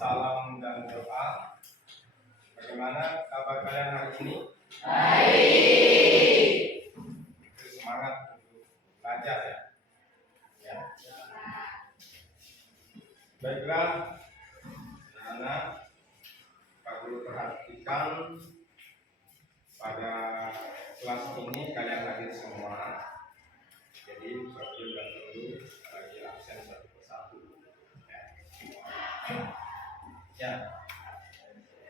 salam dan doa. Bagaimana kabar kalian hari ini? Baik. Semangat untuk belajar ya. Baiklah, anak-anak, Pak Guru perhatikan pada kelas ini kalian hadir semua. Jadi Pak Guru dan Guru lagi absen satu persatu. Ya,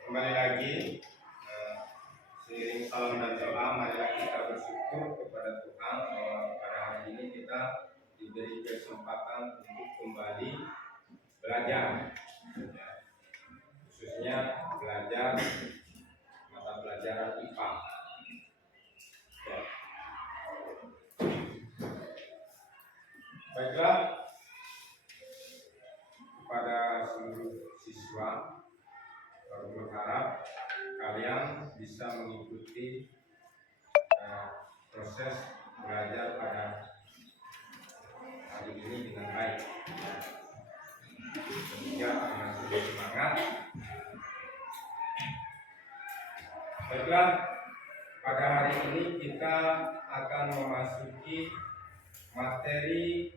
kembali lagi seiring salam dan doa, marilah kita bersyukur kepada Tuhan bahwa pada hari ini kita diberi kesempatan untuk kembali belajar, khususnya belajar mata pelajaran IPA. Baiklah, kepada seluruh siswa, berharap kalian bisa mengikuti proses belajar pada hari ini dengan baik. Sehingga masih bersemangat. Baiklah, pada hari ini kita akan memasuki materi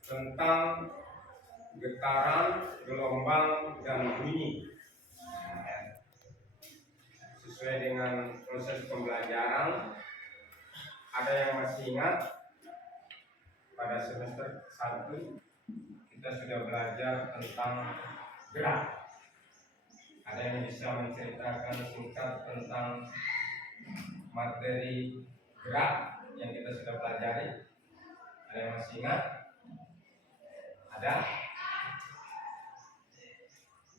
tentang getaran, gelombang, dan bunyi. Sesuai dengan proses pembelajaran, ada yang masih ingat pada semester 1 kita sudah belajar tentang gerak. Ada yang bisa menceritakan singkat tentang materi gerak yang kita sudah pelajari? Ada yang masih ingat? Ada?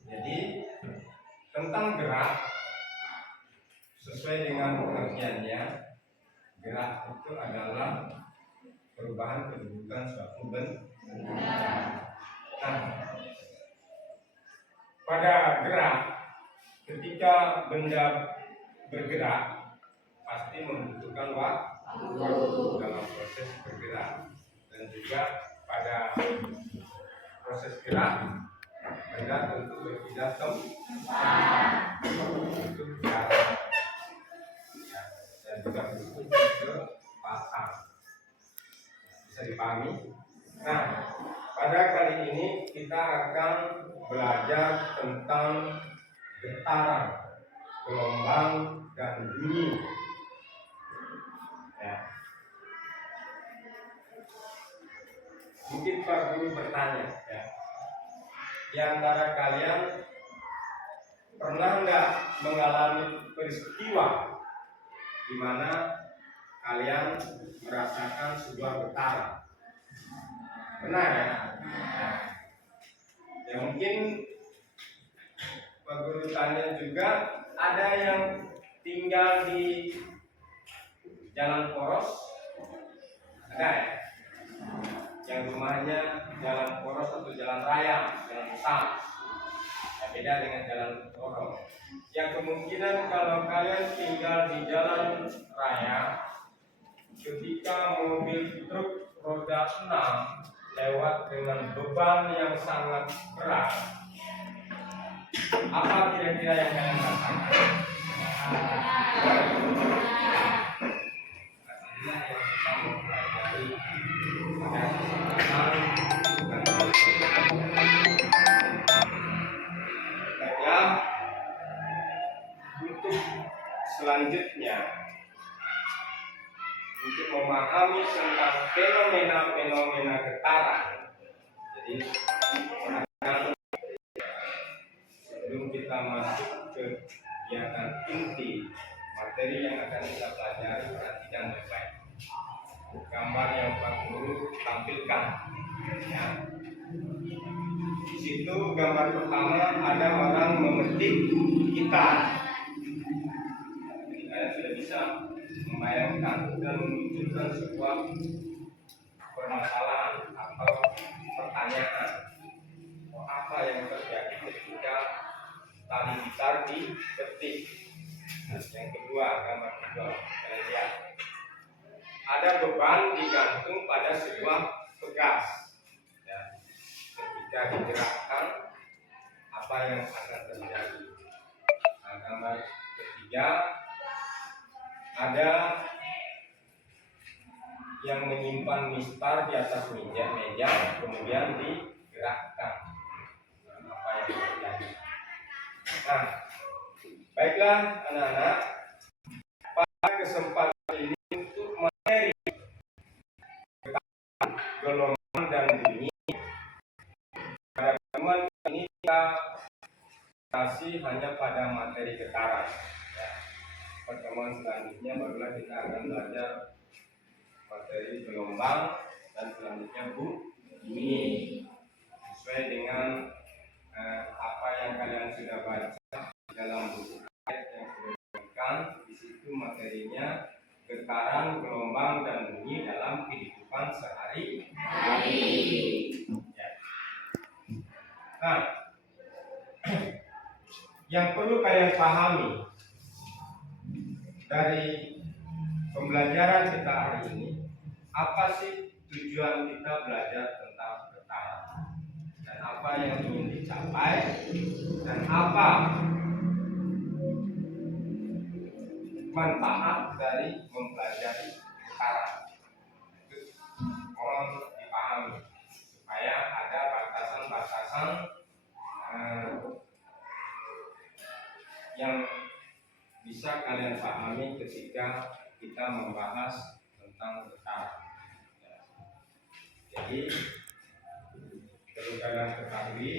Jadi tentang gerak, sesuai dengan pengertiannya, gerak itu adalah perubahan kedudukan suatu benda. Nah, pada gerak, ketika benda bergerak pasti membutuhkan waktu dalam proses bergerak, dan juga pada proses gerak benda tentu berpindah tempat untuk jarak dan juga butuh kecepatan. Bisa dipahami? Nah, pada kali ini kita akan belajar tentang getaran, gelombang, dan bunyi. Ya. Mungkin Pak Guru bertanya, ya, di antara kalian pernah nggak mengalami peristiwa di mana kalian merasakan sebuah getaran? Pernah ya? Ya mungkin Pak Guru tanya juga, ada yang tinggal di jalan poros? Ada ya? Yang rumahnya jalan poros atau jalan raya, jalan besar. Ya, beda dengan jalan lorong. Yang kemungkinan kalau kalian tinggal di jalan raya, ketika mobil truk roda 6 lewat dengan beban yang sangat berat, apa kira-kira yang kalian rasakan? Untuk selanjutnya, untuk memahami tentang fenomena getaran, jadi sebelum kita masuk ke kegiatan inti materi yang akan kita pelajari, perhatikan baik-baik gambar yang Pak Guru tampilkan. Ya. Di situ gambar pertama ada orang memetik gitar. Kalian sudah bisa membayangkan dan memunculkan sebuah permasalahan atau pertanyaan. Apa yang terjadi ketika tali gitar dipetik? Yang kedua, gambar kedua, kalian lihat ada beban digantung pada sebuah pegas. Ya. Ketika digerakkan, apa yang akan terjadi. Nah, gambar ketiga, ada yang menyimpan mistar di atas meja, kemudian digerakkan. Nah, apa yang terjadi? Nah, baiklah anak-anak, pada kesempatan ini untuk materi gelombang dan bunyi, pada teman ini kita kasih hanya pada materi getaran. Ya. Pertemuan selanjutnya barulah kita akan belajar materi gelombang dan selanjutnya bunyi sesuai dengan apa yang kalian sudah baca dalam buku yang sudah diberikan. Di situ materinya getaran, gelombang dan bunyi dalam kehidupan sehari-hari. Ya. Nah, yang perlu kalian pahami dari pembelajaran kita hari ini, apa sih tujuan kita belajar tentang getaran dan apa yang ingin dicapai dan apa manfaat dari mempelajari getaran. Itu mohon dipahami supaya ada batasan-batasan yang bisa kalian pahami ketika kita membahas tentang getaran. Jadi perlu kalian ketahui,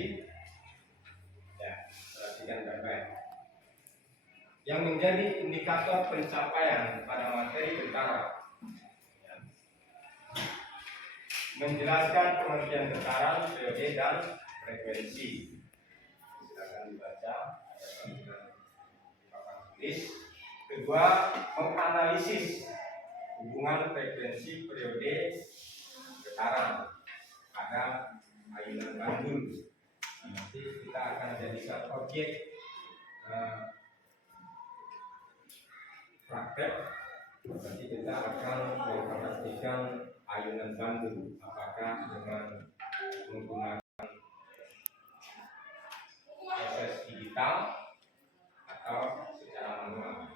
ya, perhatikan baik-baik. Yang menjadi indikator pencapaian pada materi getaran, ya, menjelaskan pengertian getaran, periode dan frekuensi. Silakan dibaca ayat di papan tulis. Kedua, menganalisis hubungan frekuensi periode getaran pada ayunan bandul. Nanti kita akan jadikan objek praktek. Nanti kita akan memperhatikan ayunan bandul, apakah dengan menggunakan proses digital atau secara manual.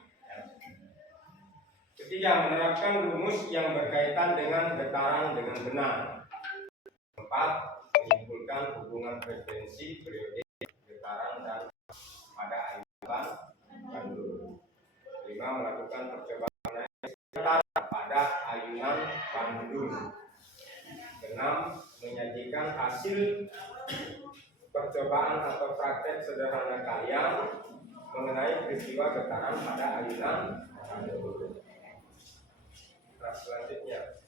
Ketiga, menerapkan rumus yang berkaitan dengan getaran dengan benar. 4. Menyimpulkan hubungan frekuensi periode getaran dan pada ayunan bandul. 5. Melakukan percobaan getaran pada ayunan bandul. 6. Menyajikan hasil percobaan atau praktek sederhana kalian mengenai peristiwa getaran pada ayunan bandul. Nah, selanjutnya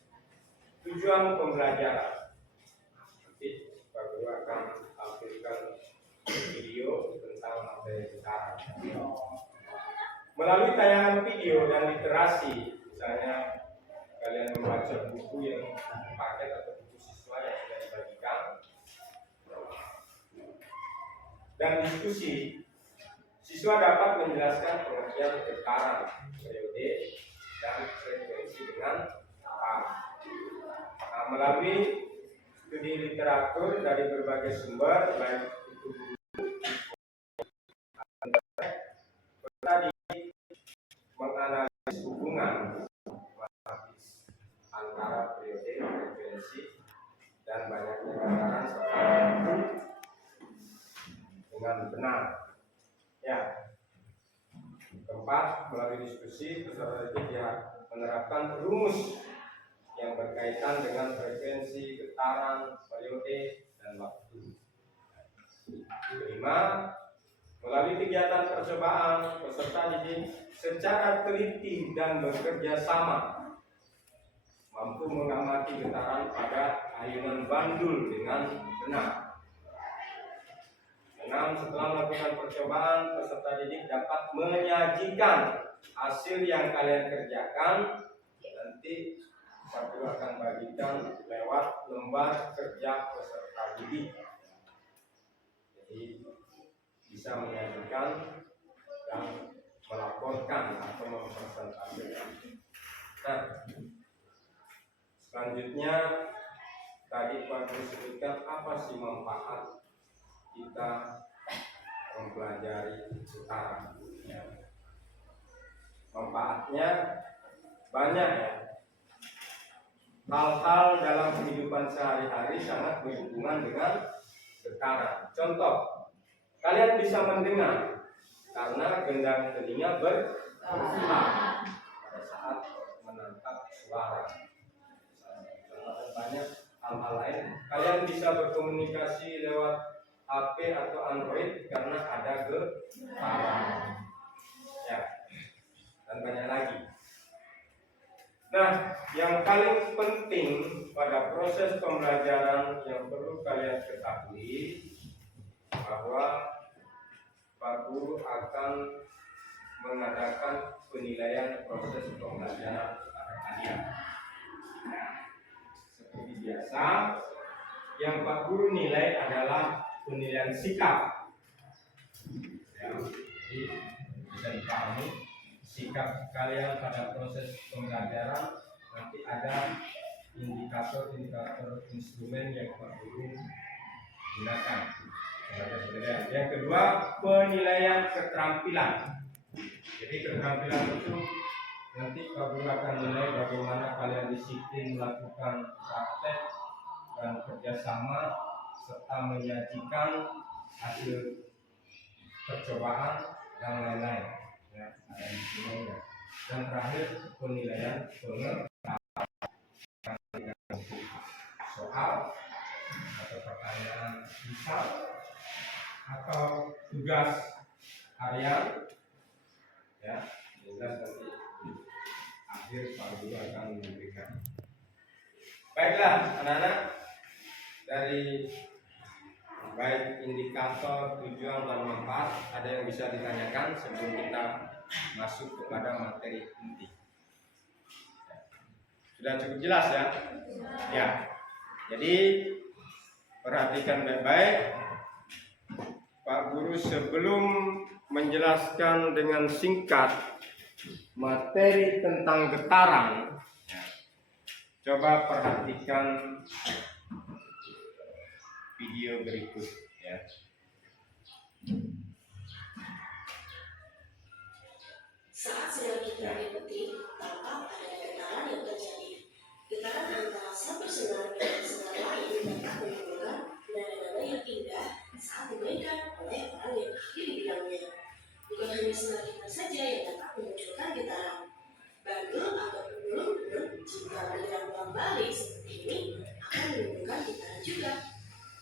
tujuan pembelajaran. Nanti Pak Guru akan tampilkan video tentang materi getaran. Melalui tayangan video dan literasi, misalnya kalian membaca buku yang dipakai atau buku siswa yang sudah dibagikan, dan diskusi, siswa dapat menjelaskan pengertian getaran, periode, dan frekuensi dengan apa. Nah, melalui studi literatur dari berbagai sumber, baik itu tadi menganalisis hubungan antara periode, frekuensi, dan banyaknya getaran serta dengan benar. Ya. Keempat, melalui diskusi peserta didik menerapkan rumus yang berkaitan dengan frekuensi, getaran, periode, dan waktu. 5. Melalui kegiatan percobaan, peserta didik secara teliti dan bekerja sama mampu mengamati getaran pada ayunan bandul dengan benar. 6. Setelah melakukan percobaan, peserta didik dapat menyajikan hasil yang kalian kerjakan. Nanti Pak Guru akan bagikan lewat lembar kerja peserta didik. Jadi bisa menyajikan dan melaporkan atau mempresentasikan. Nah, selanjutnya tadi Pak Guru sebutkan apa sih manfaat kita mempelajari getaran. Ya. Manfaatnya banyak ya. Hal-hal dalam kehidupan sehari-hari sangat berhubungan dengan getaran. Contoh, kalian bisa mendengar karena gendang telinga bergetar pada saat menangkap suara. Banyak hal-hal lain. Kalian bisa berkomunikasi lewat HP atau Android karena ada getaran. Ya, dan banyak lagi. Nah, yang paling penting pada proses pembelajaran yang perlu kalian ketahui bahwa Pak Guru akan mengadakan penilaian proses pembelajaran kepada kalian. Seperti biasa, yang Pak Guru nilai adalah penilaian sikap. Ya, jadi bisa dipahami sikap kalian pada proses pembelajaran. Nanti ada indikator-indikator instrumen yang Pak Guru gunakan. Yang kedua, penilaian keterampilan. Jadi keterampilan itu nanti Pak Guru akan menilai bagaimana kalian disiplin melakukan praktek dan kerjasama serta menyajikan hasil percobaan dan lain-lain. Ya, ada instrumennya. Dan terakhir penilaian pengetahuan soal atau pertanyaan misal atau tugas harian. Ya, jelas nanti akhir Pak Guru akan memberikan. Baiklah anak-anak, dari baik indikator, tujuan dan manfaat, ada yang bisa ditanyakan sebelum kita masuk kepada materi inti. Sudah cukup jelas ya? Ya. Jadi perhatikan baik-baik. Pak Guru sebelum menjelaskan dengan singkat materi tentang getaran, coba perhatikan video berikut ya. Saat sedang kita mengikuti, tampak ada getaran yang terjadi. Getaran antara satu senar dengan senar lain dapat menimbulkan nada-nada yang indah saat dimainkan oleh orang yang ahli di bidangnya. Bukan hanya senar kita saja yang dapat memunculkan getaran. Bandul atau pembulung pun jika bergerak bolak-balik seperti ini akan menimbulkan getaran juga.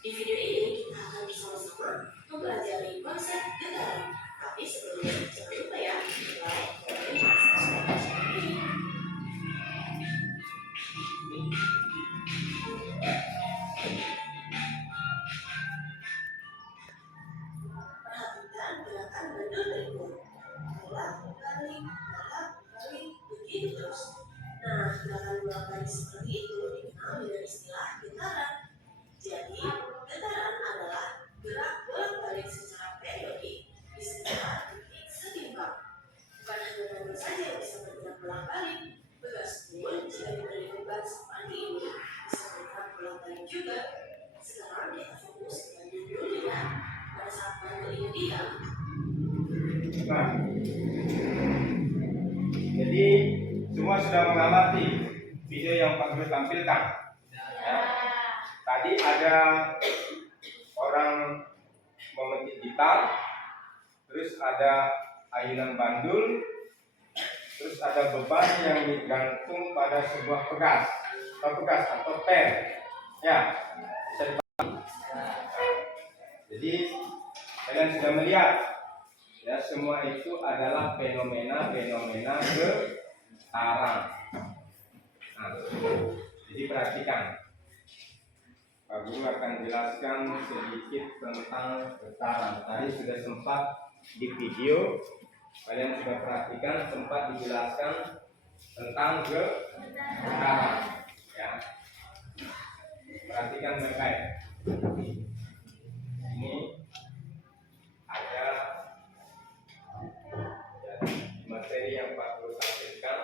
Di video ini kita akan bersama-sama mempelajari konsep getaran. Tapi sebelumnya jangan lupa ya, like, komen, dan subscribe channel ini. Perhatikan gerakan bandul berikut. Bolak-balik, bolak-balik, begitu terus. Nah, gerakan bolak-balik seperti itu dikenal dengan istilah getaran. Jadi, getaran adalah gerak bolak-balik secara periodik di sekitar titik setimpal. Bukan hanya bandul saja yang bisa bergerak bolak-balik, bekas pun jika diberi beban seperti ini bisa bergerak bolak-balik juga. Sekarang kita fokus ke bandul dulu ya. Pada saat bandul ini diam. Nah, jadi semua sudah mengamati video yang Pak Guru tampilkan. Ya. Tadi ada orang memetik gitar, terus ada ayunan bandul, terus ada beban yang digantung pada sebuah pegas atau pen. Ya, bisa dipahami. Jadi kalian sudah melihat ya, semua itu adalah fenomena getaran. Nah, jadi perhatikan. Pak Guru akan jelaskan sedikit tentang getaran. Tadi sudah sempat di video, kalian sudah perhatikan, sempat dijelaskan tentang getaran. Ya, perhatikan baik-baik. Ini ada materi yang Pak Guru sampaikan.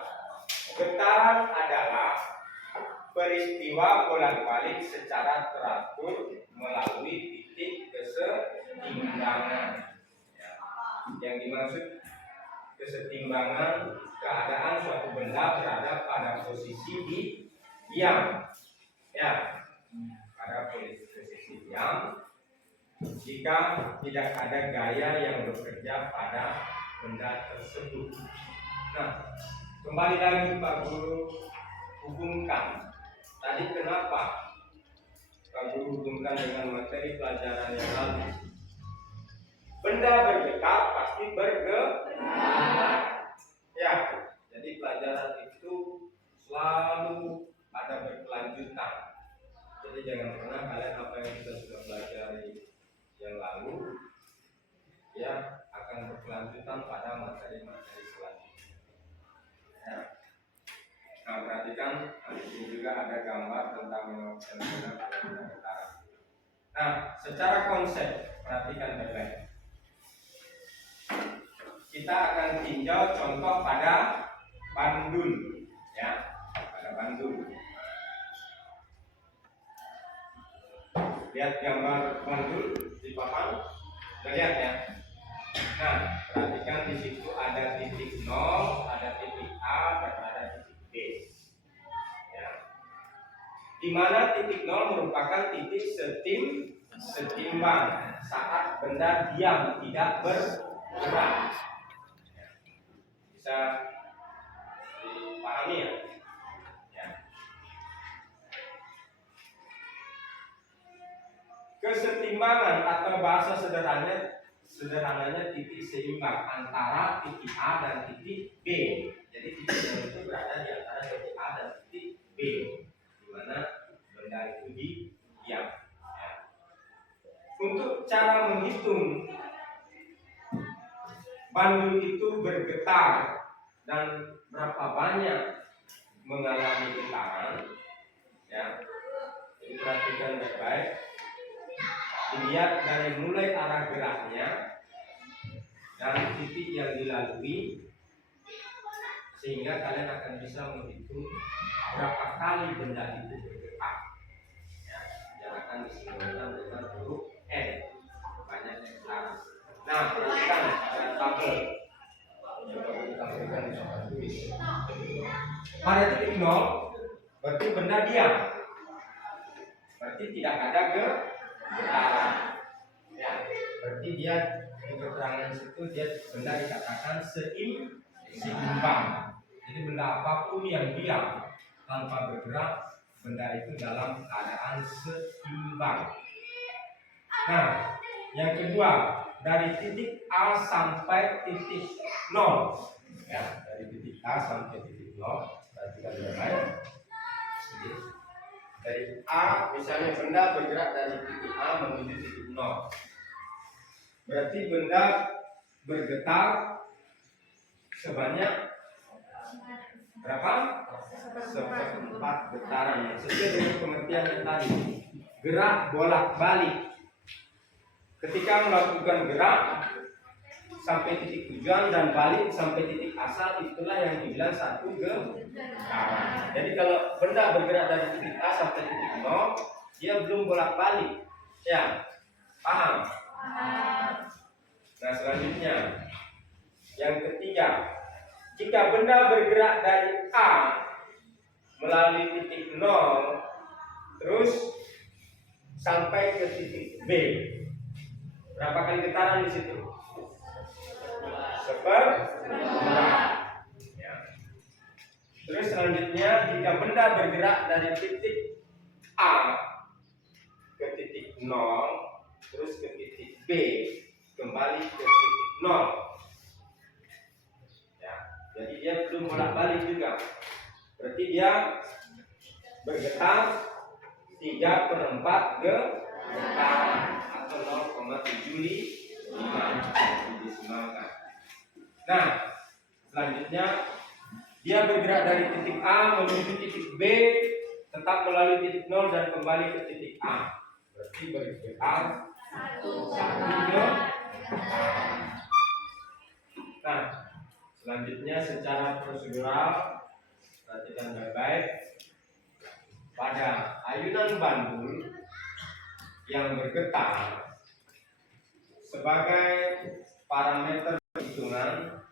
Getaran adalah peristiwa bolak-balik secara teratur melalui titik keseimbangan. Yang dimaksud kesetimbangan keadaan suatu benda berada pada posisi diam. Ya, pada posisi diam jika tidak ada gaya yang bekerja pada benda tersebut. Nah, kembali lagi Pak Guru hubungkan. Tadi kenapa Pak Guru hubungkan dengan materi pelajaran yang lalu? Benda bergetar pasti bergerak. Ya, jadi pelajaran itu selalu ada berkelanjutan. Jadi jangan pernah kalian apa yang kita sudah pelajari yang lalu ya akan berkelanjutan pada materi-materi selanjutnya. Ya. Nah, perhatikan di sini juga ada gambar tentang fenomena getaran. Nah, secara konsep perhatikan baik-baik. Kita akan tinjau contoh pada bandul, ya, pada bandul. Lihat gambar bandul di papan, lihat ya. Nah, perhatikan di situ ada titik 0, ada titik A, dan ada titik B. Ya. Di mana titik 0 merupakan titik setimbang saat benda diam tidak bergerak. Bisa dipahami ya? Ya. Kesetimbangan atau bahasa sederhananya titik seimbang antara titik A dan titik B. Jadi titik yang itu berada di antara titik A dan titik B, di mana benda itu diam. Ya. Untuk cara menghitung bandul itu bergetar dan berapa banyak mengalami getaran, ya. Jadi perhatikan baik-baik. Dilihat dari mulai arah geraknya dan titik yang dilalui, sehingga kalian akan bisa menghitung berapa kali benda itu bergetar. Ya, yang akan disimbolkan dengan huruf N, banyaknya getaran. Nah, perhatikan ada tabel yang perlu ditampilkan di papan tulis. Pada titik 0 berarti benda diam, berarti tidak ada getaran. Ya, berarti dia di keterangan situ dia benda dikatakan seimbang. Jadi benda apapun yang diam tanpa bergerak, benda itu dalam keadaan seimbang. Nah, yang kedua, dari titik A sampai titik 0. Ya, dari titik A sampai titik 0. Perhatikan baik-baik. Dari A, misalnya benda bergerak dari titik A menuju titik 0. Berarti benda bergetar sebanyak berapa? Seperempat getaran. Sesuai dengan pengertian yang tadi. Gerak bolak-balik. Ketika melakukan gerak sampai titik tujuan dan balik sampai titik asal, itulah yang dibilang satu getaran. Jadi kalau benda bergerak dari titik A sampai titik 0, dia belum bolak-balik. Ya, paham? Nah, selanjutnya yang ketiga, jika benda bergerak dari A melalui titik 0 terus sampai ke titik B, berapa kali getaran di situ? Seperempat. Ya. Terus selanjutnya, jika benda bergerak dari titik A ke titik 0 terus ke titik B kembali ke titik 0. Ya, jadi dia belum bolak-balik juga. Berarti dia bergetar 3/4 getaran atau 0,75 didesimalkan. Nah, selanjutnya dia bergerak dari titik A menuju titik B, tetap melalui titik 0 dan kembali ke titik A. Berarti bergetar 1 getaran. Nah, selanjutnya secara prosedural, perhatikan baik-baik. Pada ayunan bandul yang bergetar sebagai parameter perhitungan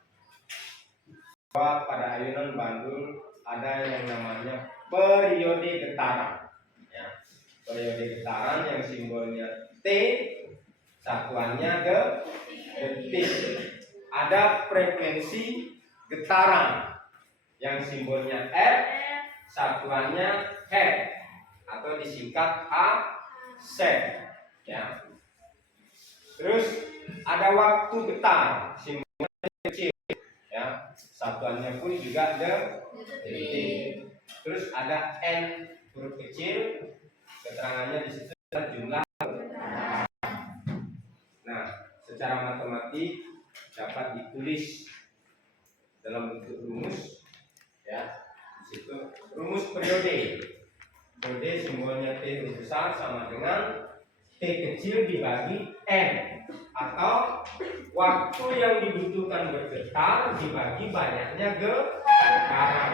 bahwa pada ayunan bandul ada yang namanya periode getaran. Ya. Periode getaran yang simbolnya T, satuannya detik. Ada frekuensi getaran yang simbolnya F, satuannya hertz atau disingkat Hz. Ya. Terus ada waktu getar, simbolnya kecil. Ya, satuannya pun juga detik. Terus ada N huruf kecil, keterangannya di situ adalah jumlah. Nah, secara matematik dapat ditulis dalam bentuk rumus. Ya, di situ rumus periode. Periode simbolnya T huruf besar sama dengan T kecil dibagi N, atau waktu yang dibutuhkan bergetar dibagi banyaknya getaran.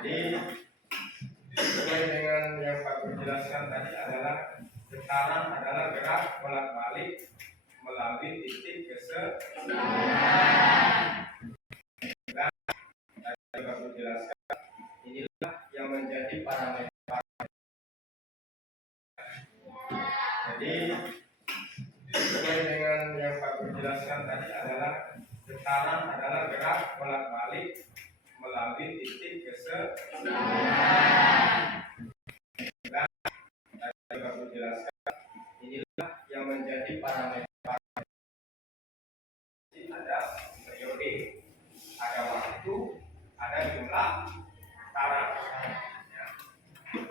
Nah, jadi sesuai dengan yang Pak Guru jelaskan tadi adalah getaran adalah gerak bolak-balik melalui titik keseimbangan. Dan tadi Pak Guru jelaskan inilah yang menjadi parameter. Jadi sesuai dengan yang Pak Guru jelaskan tadi adalah getaran adalah gerak bolak-balik melalui titik keseimbangan. Dan tadi Pak Guru jelaskan inilah yang menjadi parameter. Ada periode, ada waktu, ada jumlah getaran. Ya.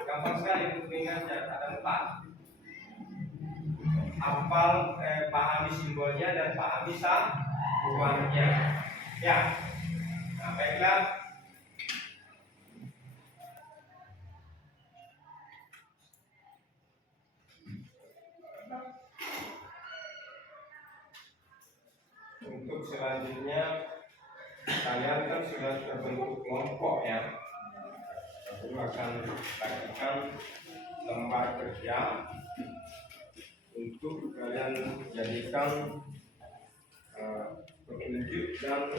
Gampang sekali untuk mengingatnya, ada 4. Pahami simbolnya dan pahami satuannya. Ya. Nah, baiklah. Untuk selanjutnya kalian kan sudah terbentuk kelompok ya. Aku akan bagikan lembar kerja untuk kalian jadikan petunjuk dan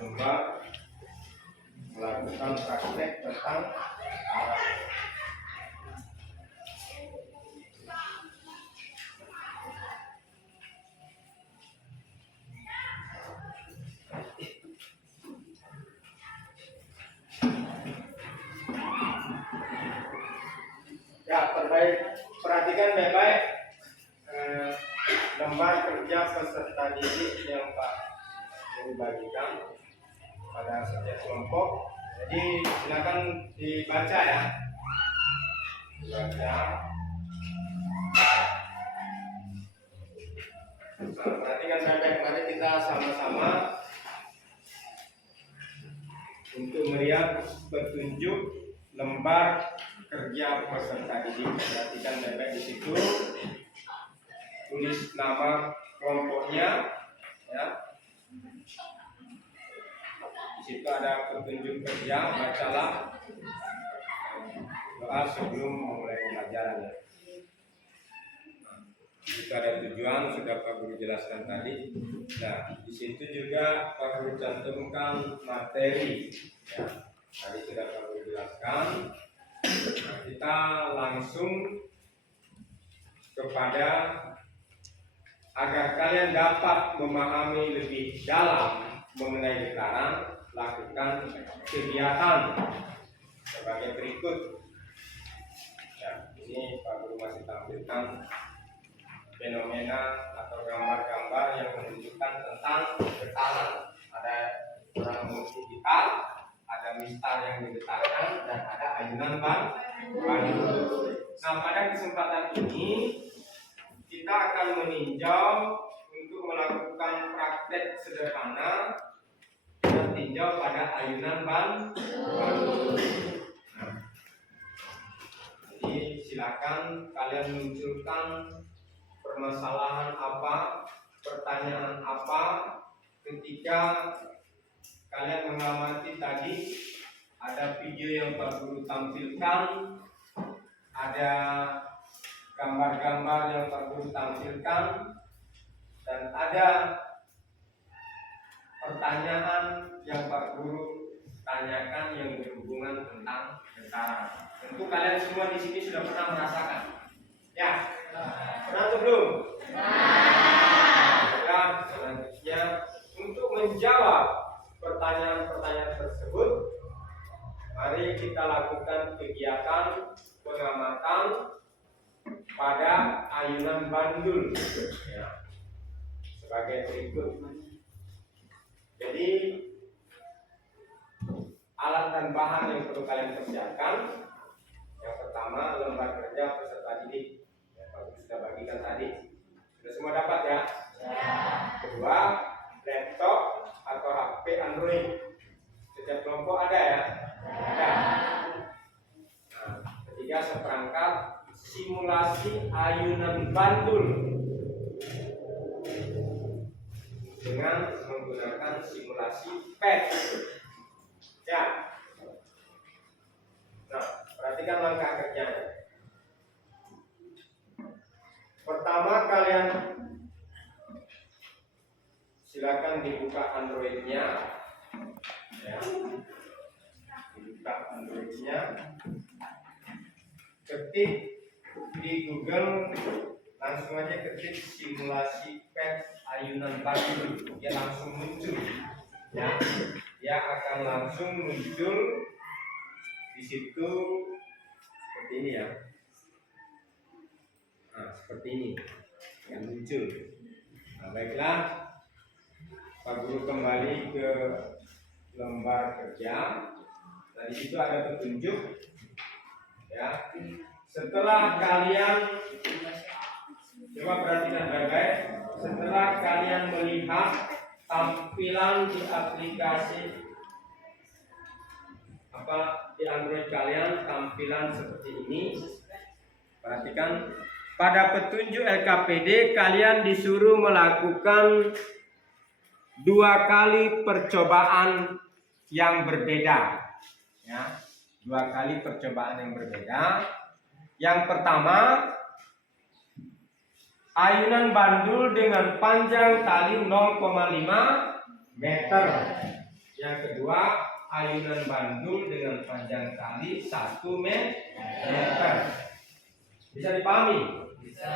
lembar melakukan praktek tentang arah. Ya, terbaik perhatikan baik-baik lembar kerja peserta didik yang Pak Guru bagikan pada setiap kelompok. Jadi silakan dibaca ya. Baca. Nah, perhatikan baik-baik, mari kita sama-sama untuk melihat petunjuk lembar kerja peserta didik. Perhatikan baik-baik di situ. Tulis nama kelompoknya, ya. Di situ ada petunjuk kerja. Bacalah doa sebelum memulai pembelajaran. Ya. Jika ada tujuan sudah Pak Guru jelaskan tadi. Nah, di situ juga Pak Guru cantumkan materi. Ya. Tadi sudah Pak Guru jelaskan. Nah, kita langsung kepada agar kalian dapat memahami lebih dalam mengenai getaran, lakukan kegiatan sebagai berikut. Ya, ini Pak Guru masih tampilkan fenomena atau gambar-gambar yang menunjukkan tentang getaran. Ada orang musikal, ada mistar yang digetarkan, dan ada ayunan bandul. Nah, pada kesempatan ini kita akan meninjau untuk melakukan praktek meninjau pada ayunan bandul. Nah, jadi silakan kalian munculkan permasalahan apa, pertanyaan apa ketika kalian mengamati tadi. Ada video yang Pak Guru tampilkan, ada gambar-gambar yang Pak Guru tampilkan, dan ada pertanyaan yang Pak Guru tanyakan yang berhubungan tentang getaran. Tentu kalian semua di sini sudah pernah merasakan, ya? Pernah atau belum? Ya, selanjutnya untuk menjawab pertanyaan-pertanyaan tersebut, mari kita lakukan kegiatan pengamatan pada ayunan bandul, ya, sebagai berikut. Jadi alat dan bahan yang perlu kalian persiapkan, yang pertama lembar kerja peserta didik, ya, Pak Guru sudah bagikan tadi. Sudah semua dapat ya? Kedua, laptop atau HP Android. Setiap kelompok ada ya? Ada. Nah, ketiga, seperangkat simulasi ayunan bandul dengan menggunakan simulasi PET. Ya. Nah, perhatikan langkah kerjanya. Pertama, kalian silakan dibuka Android-nya, ya. Dibuka Android-nya, ketik di Google, langsung aja ketik simulasi PET ayunan bandul, dia langsung muncul, ya. Dia akan langsung muncul di situ seperti ini ya. Nah, seperti ini yang muncul. Nah, baiklah, Pak Guru kembali ke lembar kerja. Nah, di situ ada petunjuk, ya. Setelah kalian, coba perhatikan baik-baik. Setelah kalian melihat tampilan di aplikasi di Android kalian, tampilan seperti ini, perhatikan. Pada petunjuk LKPD kalian disuruh melakukan 2 kali percobaan yang berbeda, ya. 2 kali percobaan yang berbeda. Yang pertama, ayunan bandul dengan panjang tali 0,5 meter. Yang kedua, ayunan bandul dengan panjang tali 1 meter. Bisa dipahami? Bisa.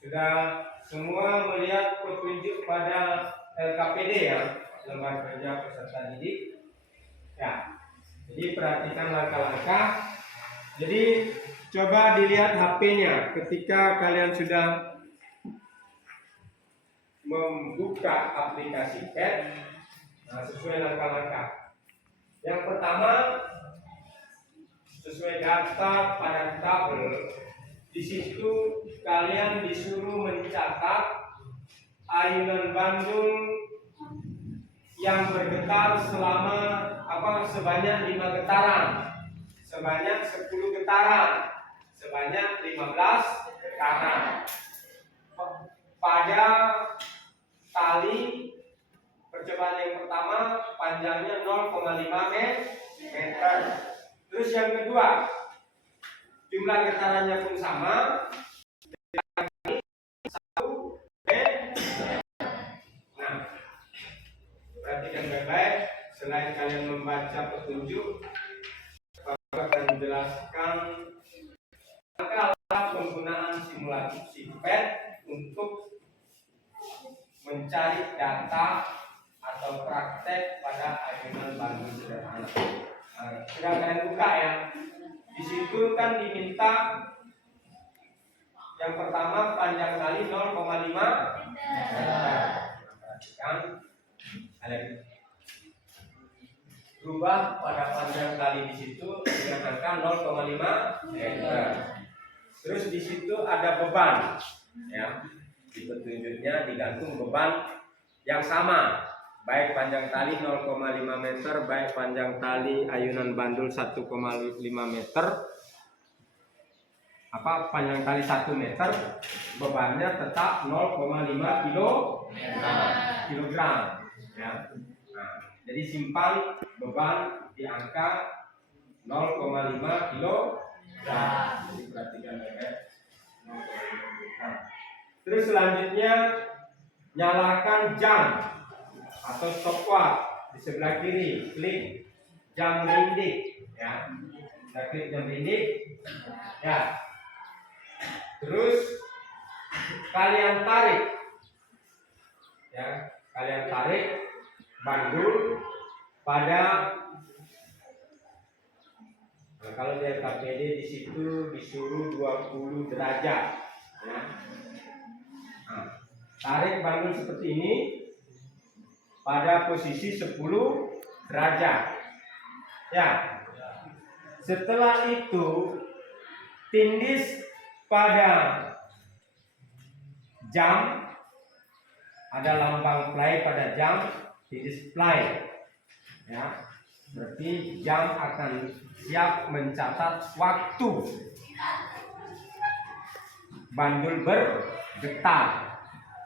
Sudah semua melihat petunjuk pada LKPD ya, lembar kerja peserta didik. Ya. Jadi perhatikan langkah-langkah. Jadi coba dilihat HP-nya ketika kalian sudah membuka aplikasi PET. Nah, sesuai langkah-langkah. Yang pertama, sesuai data pada tabel, di situ kalian disuruh mencatat ayunan bandul yang bergetar selama sebanyak 5 getaran, sebanyak 10 getaran, sebanyak 15 getaran pada tali percobaan yang pertama panjangnya 0,5 meter. Terus yang kedua, jumlah getarannya pun sama, 1 meter. Nah, perhatikan baik-baik. Selain kalian membaca petunjuk, Bapak akan menjelaskan langkah penggunaan simulasi PET untuk mencari data atau praktek pada ayunan bandul sederhana. Nah, sudah kalian buka ya. Di situ kan diminta yang pertama panjang tali 0,5 meter. Perhatikan, kalian berubah pada panjang tali di situ dengan angka 0,5 meter. Terus di situ ada beban, ya. Di petunjuknya digantung beban yang sama baik panjang tali 0,5 meter, baik panjang tali ayunan bandul 1,5 meter, panjang tali 1 meter, bebannya tetap 0,5 kilogram. Ya. Nah, jadi simpan beban di angka 0,5 kilogram. Jadi perhatikan ya. Terus selanjutnya nyalakan jam atau stopwatch di sebelah kiri, klik jam rindik ya. Kita klik jam rindik ya. Terus kalian tarik ya, kalian tarik bandul pada kalau di KPD di situ disuruh 20 derajat ya. Nah, tarik bandul seperti ini pada posisi 10 derajat ya. Setelah itu tindis pada jam, ada lambang play pada jam, tindis play ya. Berarti jam akan siap mencatat waktu bandul bergetar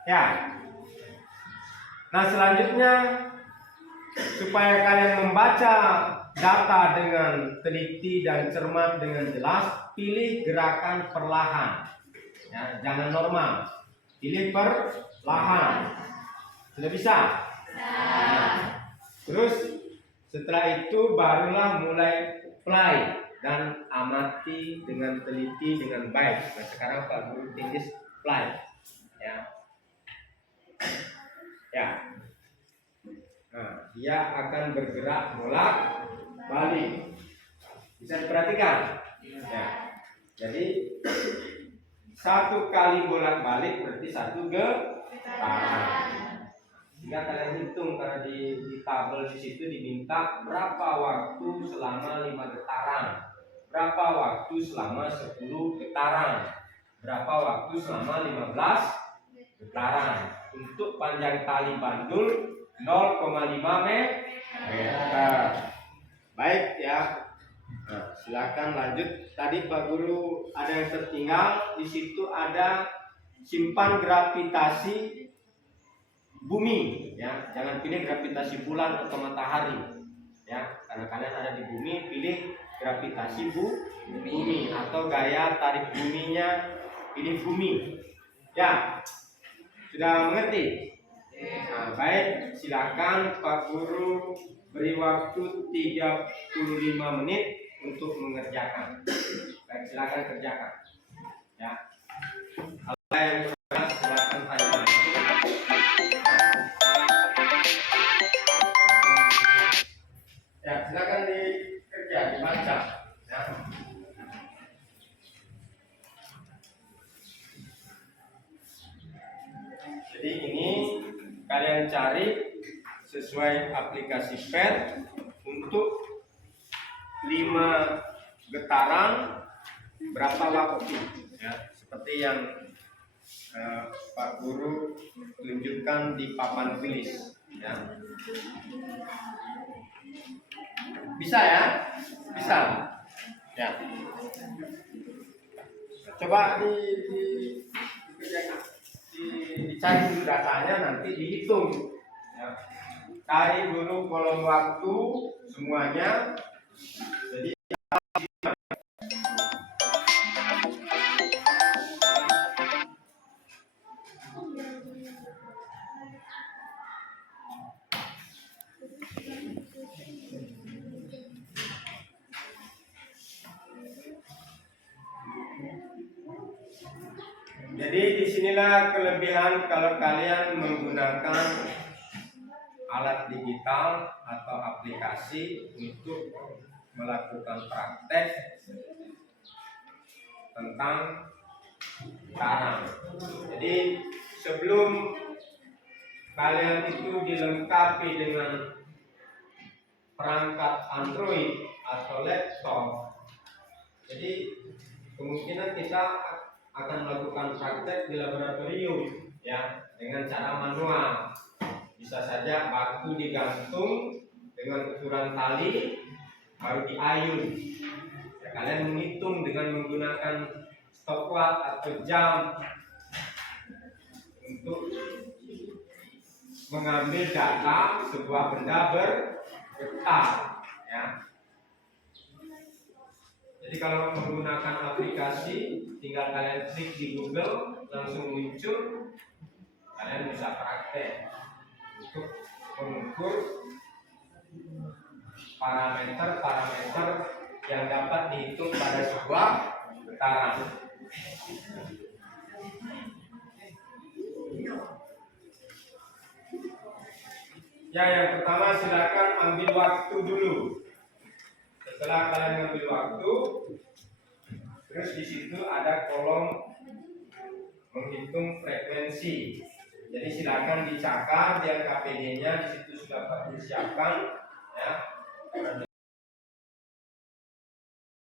ya. Nah, selanjutnya supaya kalian membaca data dengan teliti dan cermat dengan jelas, pilih gerakan perlahan ya, jangan normal, pilih perlahan. Sudah bisa? Nah, terus setelah itu barulah mulai play dan amati dengan teliti dengan baik. Nah, sekarang Pak Guru tindis play ya. Ya. Nah, dia akan bergerak bolak balik. Bisa diperhatikan ya. Jadi satu kali bolak balik berarti satu getaran. Jika kalian hitung, karena di tabel di situ diminta berapa waktu selama 5 getaran, berapa waktu selama 10 getaran, berapa waktu selama 15 getaran. Untuk panjang tali bandul 0,5 meter. Baik ya. Nah, silakan lanjut. Tadi Pak Guru ada yang tertinggal, di situ ada simpan gravitasi bumi ya, jangan pilih gravitasi bulan atau matahari ya, karena kalian ada di bumi, pilih gravitasi bumi atau gaya tarik buminya, pilih bumi ya. Sudah mengerti? Nah, baik, silakan Pak Guru beri waktu 35 menit untuk mengerjakan. Baik, silakan kerjakan ya. Kalau yang keras, silakan tanya. Ya, silakan dikerja, dibaca ya. Jadi ini kalian cari sesuai aplikasi pet untuk 5 getaran berapa waktu ya, seperti yang Pak Guru tunjukkan di papan tulis ya. Bisa ya? Bisa ya. Coba dicari dulu datanya, nanti dihitung ya. Cari dulu kolom waktu semuanya. Jadi disinilah kelebihan kalau kalian menggunakan alat digital atau aplikasi untuk melakukan praktek tentang karang. Jadi sebelum kalian itu dilengkapi dengan perangkat Android atau laptop, jadi kemungkinan kita akan melakukan praktek di laboratorium ya, dengan cara manual. Di Bisa saja batu digantung dengan ukuran tali baru diayun. Ya, kalian menghitung dengan menggunakan stopwatch atau jam untuk mengambil data sebuah benda bergetar. Ya. Jadi kalau menggunakan aplikasi, tinggal kalian klik di Google, langsung muncul. Kalian bisa praktek untuk mengukur parameter yang dapat dihitung pada sebuah getaran. Ya, yang pertama silakan ambil waktu dulu. Setelah kalian ambil waktu, terus di situ ada kolom menghitung frekuensi. Jadi silakan dicakar di LKPD-nya, di situ sudah disiapkan. Ya.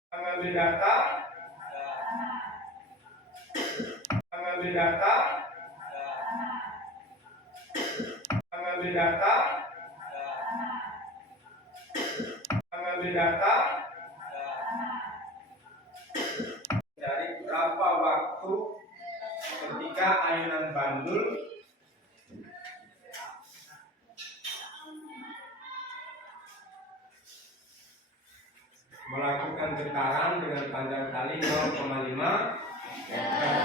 Mengambil data, mengambil data, mengambil data, mengambil data. Dari berapa waktu ketika ayunan bandul melakukan getaran dengan panjang tali 0,5 meter.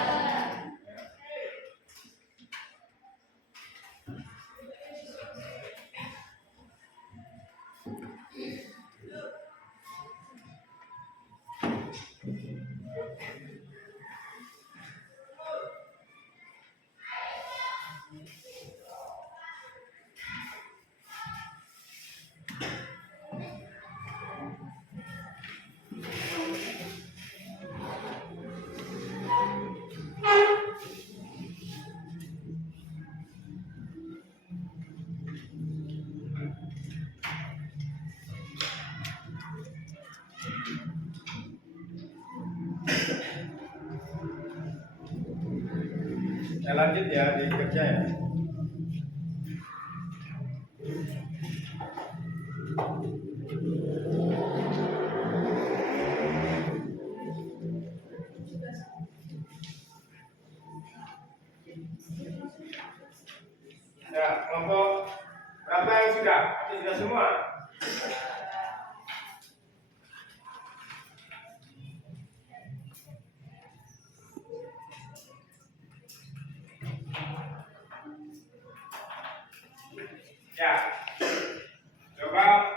Saya lanjut ya di kerja ya. Ya, kelompok berapa yang sudah? Atau sudah semua? Ya, coba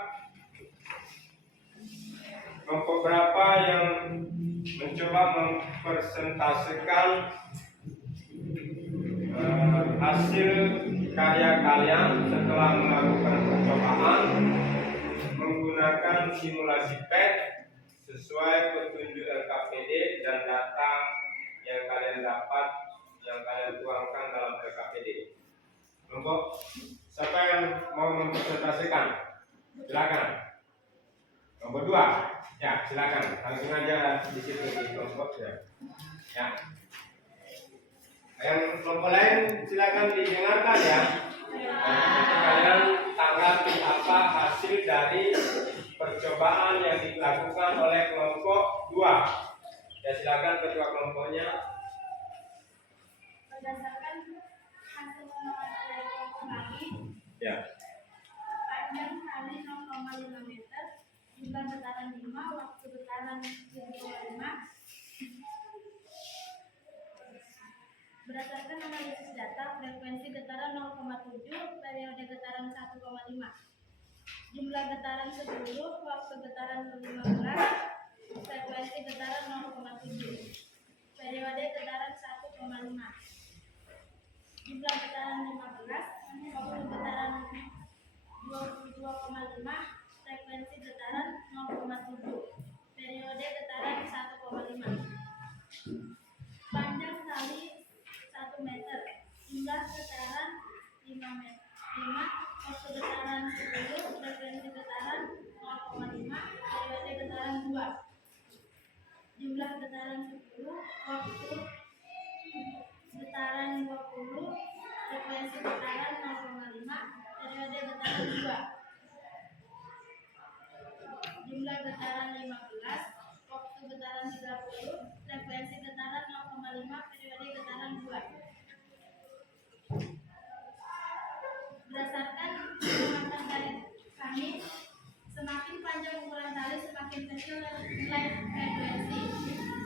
kelompok berapa yang mencoba mempresentasekan hasil karya kalian setelah melakukan percobaan menggunakan simulasi PET sesuai petunjuk LKPD dan data yang kalian dapat, yang kalian tuangkan dalam LKPD. Kelompok siapa yang mau mempresentasikan? Silakan. Nomor 2, ya silakan. Langsung aja di situ di kelompok ya. Ya. Yang kelompok lain silakan didengarkan ya. Nanti kalian tanggapi apa hasil dari percobaan yang dilakukan oleh kelompok 2. Ya silakan ketua kelompoknya. Berdasarkan hasil pengamatan dari kelompok kami, Ya. panjang tali 0,5 meter, jumlah getaran 5, waktu getaran 0,5. Berdasarkan analisis data, frekuensi getaran 0,7, periode getaran 1,5. Jumlah getaran 10, waktu getaran 15, frekuensi getaran 0,7, periode getaran 1,5. Jumlah getaran 15, waktu getaran 22,5, frekuensi getaran 0,7, periode getaran 1,5. Panjang tali 1 meter, jumlah getaran 5, waktu getaran 10, frekuensi getaran 0,5, periode getaran 2. Jumlah getaran 10, waktu getaran 20, frekuensi getaran 0,5, semakin kecil nilai frekuensi,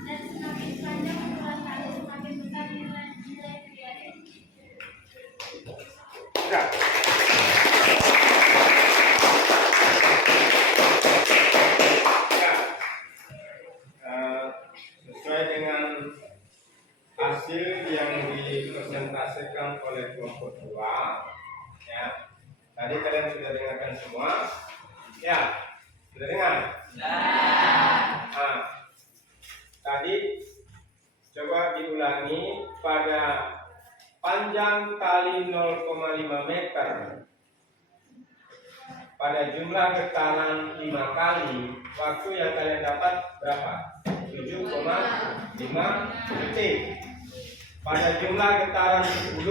dan semakin panjang ukuran tali semakin besar nilai periode. Sudah. Ya. Sesuai dengan hasil yang dipresentasikan oleh kelompok 2, ya. Tadi kalian sudah dengarkan semua? Ya, sudah dengar? Nah, tadi coba diulangi pada panjang tali 0,5 meter pada jumlah getaran 5 kali, waktu yang kalian dapat berapa? 7,5 detik. Pada jumlah getaran 10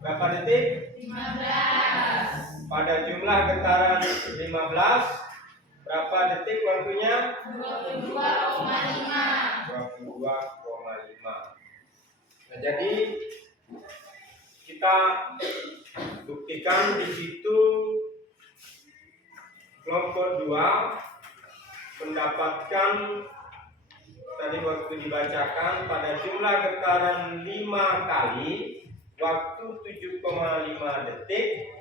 berapa detik? 15. Pada jumlah getaran 15 berapa detik waktunya? 22,5. 22,5. Nah, jadi kita buktikan di situ kelompok 2 mendapatkan tadi waktu dibacakan pada jumlah getaran 5 kali waktu 7,5 detik.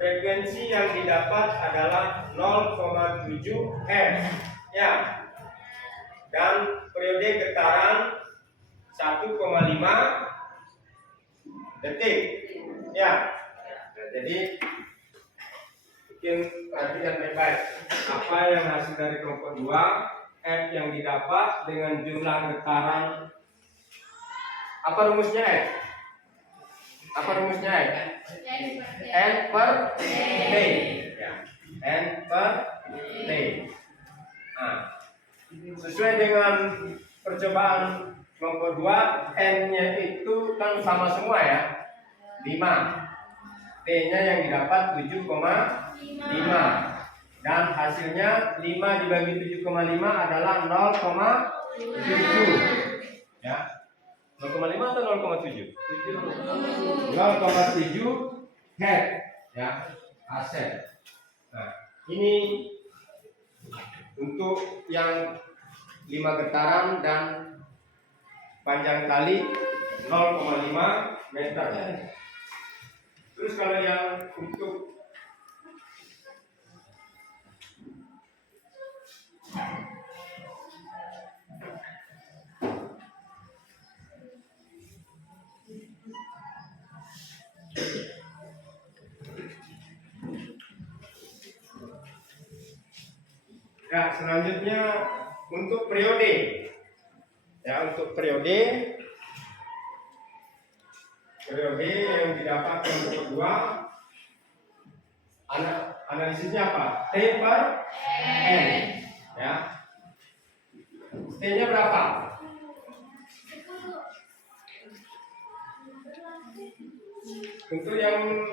Frekuensi yang didapat adalah 0,7 Hz, ya. Dan periode getaran 1,5 detik, ya. Nah, jadi mungkin perhatikan baik-baik apa yang hasil dari kelompok 2, F yang didapat dengan jumlah getaran. Apa rumusnya F? Apa rumusnya F? N per T, ya. N per T. Nah, sesuai dengan percobaan kelompok 2, N-nya itu kan sama semua ya, 5. T-nya yang didapat 7,5. Dan hasilnya 5 dibagi 7,5 adalah 0,7. Ya. 0,5 atau 0,7? 0,7 Hz, ya, aset. Nah, ini untuk yang 5 getaran dan panjang tali 0,5 meter. Terus kalau yang untuk ya, selanjutnya untuk periode. Ya, untuk periode yang didapat kelompok 2, analisisnya apa? T per N, ya. T-nya berapa? Untuk yang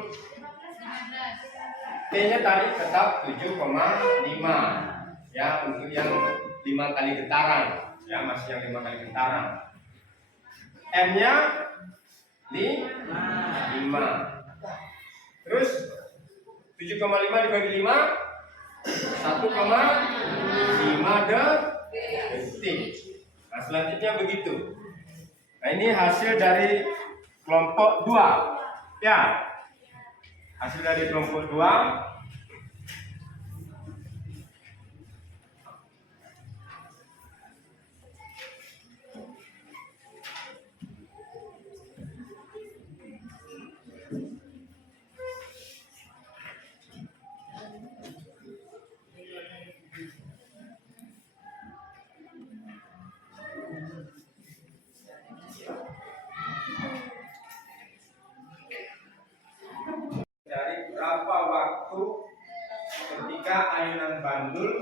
T-nya tadi tetap 7,5, ya. Untuk yang 5 kali getaran, ya, masih yang 5 kali getaran. M-nya 5. Terus 7,5 dibagi 5 1,5 detik. Nah, selanjutnya begitu. Nah, ini hasil dari kelompok 2, ya. Hasil dari kelompok 2. Dari berapa waktu ketika ayunan bandul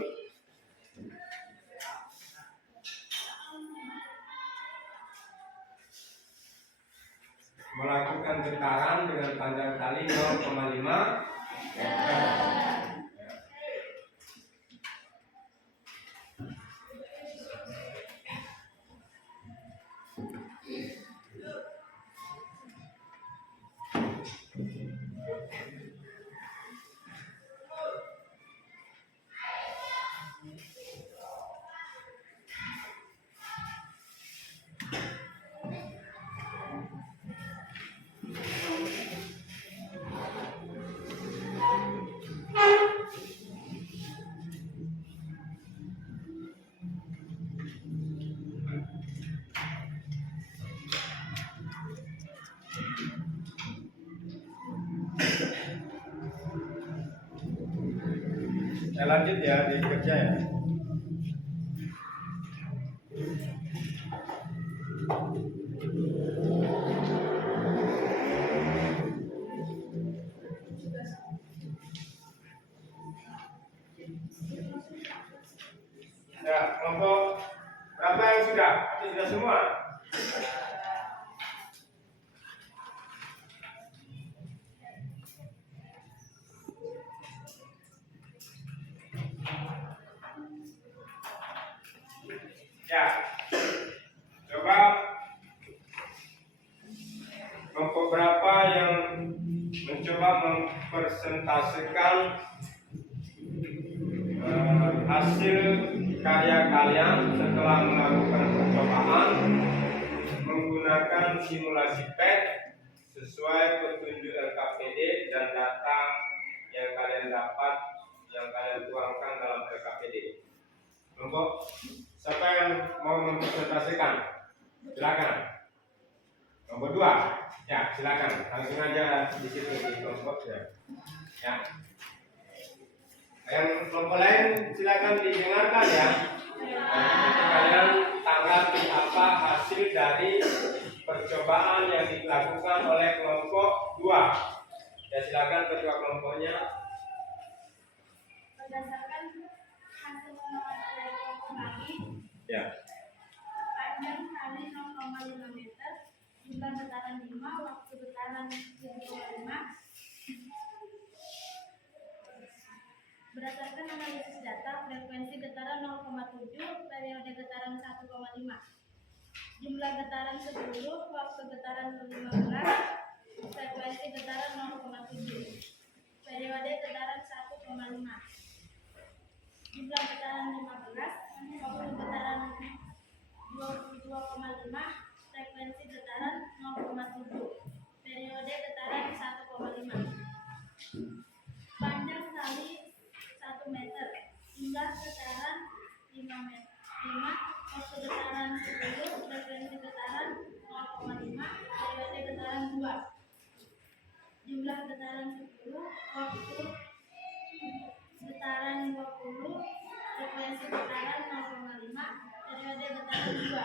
melakukan getaran dengan panjang tali 0,5 meter. Saya lanjut ya di kerja ya. Ya, kelompok berapa yang sudah? Atau sudah semua? Ya, coba kelompok berapa yang mencoba mempresentasikan hasil karya kalian setelah melakukan percobaan menggunakan simulasi PET sesuai petunjuk LKPD dan data yang kalian dapat yang kalian tuangkan dalam LKPD. Kelompok siapa yang mau mempresentasikan? Silakan. Kelompok 2. Ya, silakan. Langsung aja di situ di kelompoknya. Ya. Yang kelompok lain silakan didengarkan ya. Nanti kalian tanggapi apa hasil dari percobaan yang dilakukan oleh kelompok 2. Ya, silakan ketua kelompoknya. Berdasarkan hasil pengamatan dari kelompok kami, Ya. panjang kali 0,5 meter, jumlah getaran 5, waktu getaran 2,5. Berdasarkan analisis data, frekuensi getaran 0,7, periode getaran 1,5. Jumlah getaran 10, waktu getaran 15, frekuensi getaran 0,7, periode getaran 1,5. Jumlah getaran 15, waktu getaran 22,5, frekuensi getaran 0,7, periode getaran 1,5. Panjang kali 1 meter, jumlah getaran 5 meter, 5, waktu getaran 10, frekuensi getaran 0,5, periode getaran 2. Jumlah getaran 10, waktu getaran 20, frekuensi getaran 0,5, periode getaran 2.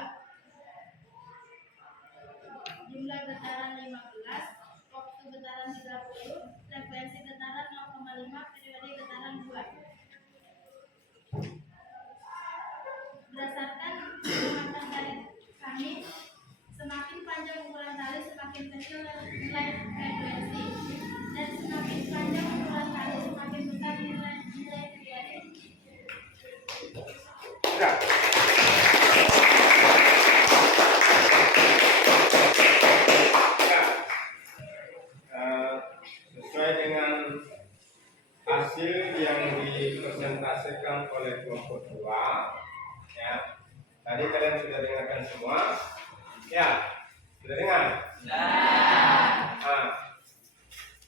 Jumlah getaran 15, waktu getaran 30, frekuensi getaran 0,5, periode getaran 2. Berdasarkan pengamatan dari kami, semakin panjang ukuran tali semakin kecil nilai frekuensi, dan semakin panjang ukuran tali semakin besar nilai periode. Sudah. Ya. Sesuai dengan hasil yang dipresentasikan oleh kelompok 2, ya. Tadi kalian sudah dengarkan semua? Ya, sudah dengar? Nah,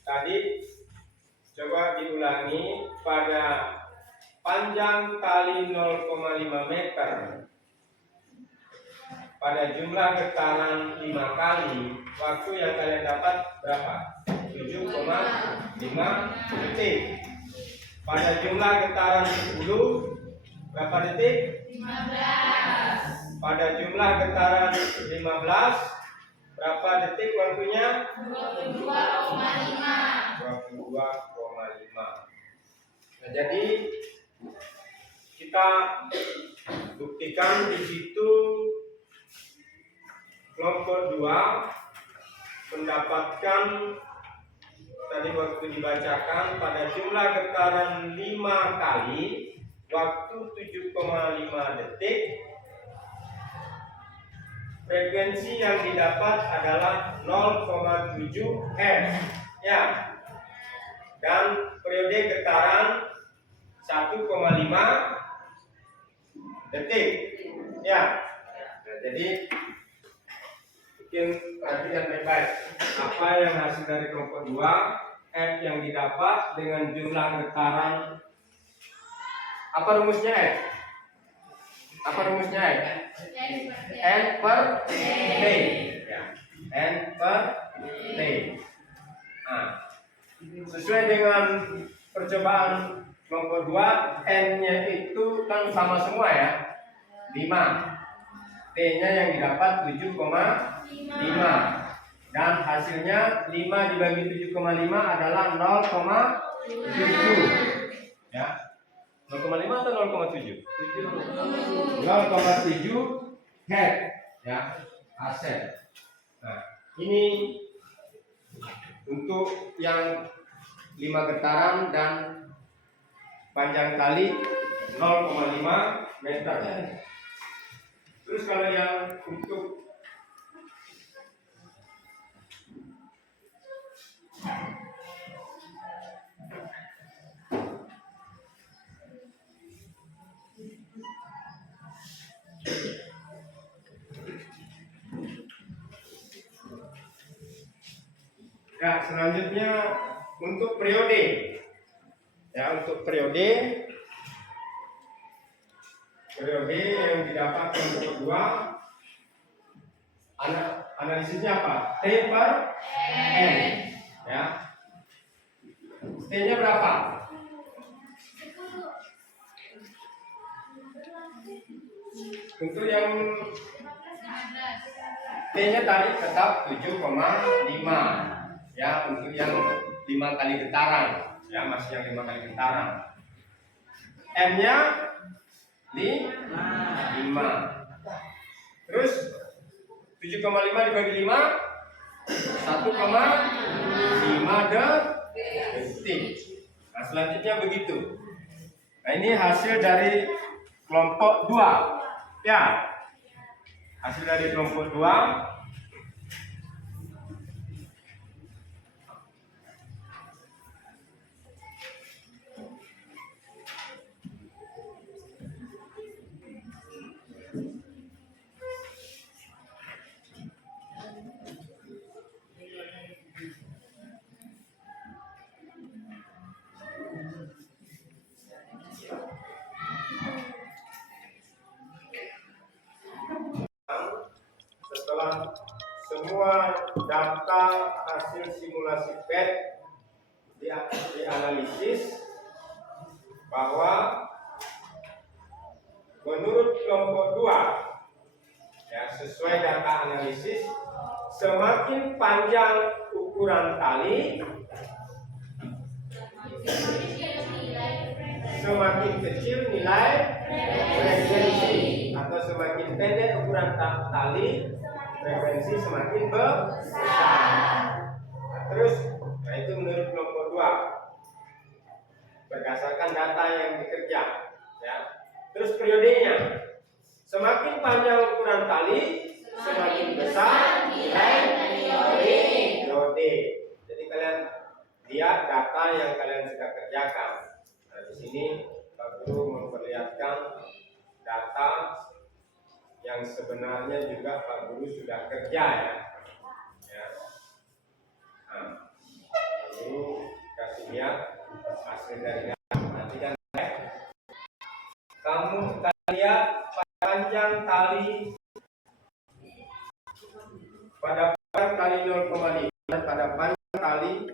tadi coba diulangi pada panjang tali 0,5 meter pada jumlah getaran 5 kali, waktu yang kalian dapat berapa? 7,5 detik. Pada jumlah getaran 10 berapa detik? 15. Pada jumlah getaran 15 berapa detik waktunya? 22,5. Nah, jadi kita buktikan di situ kelompok 2 mendapatkan tadi waktu dibacakan pada jumlah getaran 5 kali waktu 7,5 detik. Frekuensi yang didapat adalah 0,7 Hz ya. Dan periode getaran 1,5 detik ya. Nah, jadi mungkin perhatikan baik-baik apa yang hasil dari kelompok 2, F yang didapat dengan jumlah getaran. Apa rumusnya F? Apa rumusnya F? N per T ya. N per T. Nah, sesuai dengan percobaan kelompok 2 N-nya itu kan sama semua ya, 5. T-nya yang didapat 7,5. Dan hasilnya 5 dibagi 7,5 adalah 0,7. Ya. 0,5 atau 0,7? 0,7 head ya, aset. Nah, ini untuk yang 5 getaran dan panjang tali 0,5 meter. Terus kalau yang untuk ya, selanjutnya untuk periode. Ya, untuk periode yang didapat kelompok 2, analisisnya apa? T per N. Ya. T-nya berapa? Untuk yang T-nya tadi tetap 7,5. Ya, untuk yang 5 kali getaran, ya masih yang 5 kali getaran. M-nya 5. Terus 7,5 dibagi 5 1,5 detik. Nah, selanjutnya begitu. Nah, ini hasil dari kelompok 2. Ya. Hasil dari kelompok 2. Setelah semua data hasil simulasi PET dianalisis, bahwa menurut kelompok 2 ya, sesuai data analisis, semakin panjang ukuran tali, semakin kecil nilai frekuensi, atau semakin pendek ukuran tali, frekuensi semakin besar. Terus, nah itu menurut kelompok 2 berdasarkan data yang dikerja. Ya. Terus periodenya, semakin panjang ukuran tali, semakin besar nilai periode. Jadi kalian lihat data yang kalian sudah kerjakan. Nah, di sini Pak Guru memperlihatkan data yang sebenarnya juga Pak Guru sudah kerja ya. Nah, Pak Guru kasih lihat hasil dari data. Nanti kan kamu lihat panjang tali pada panjang tali 0,5 dan pada panjang tali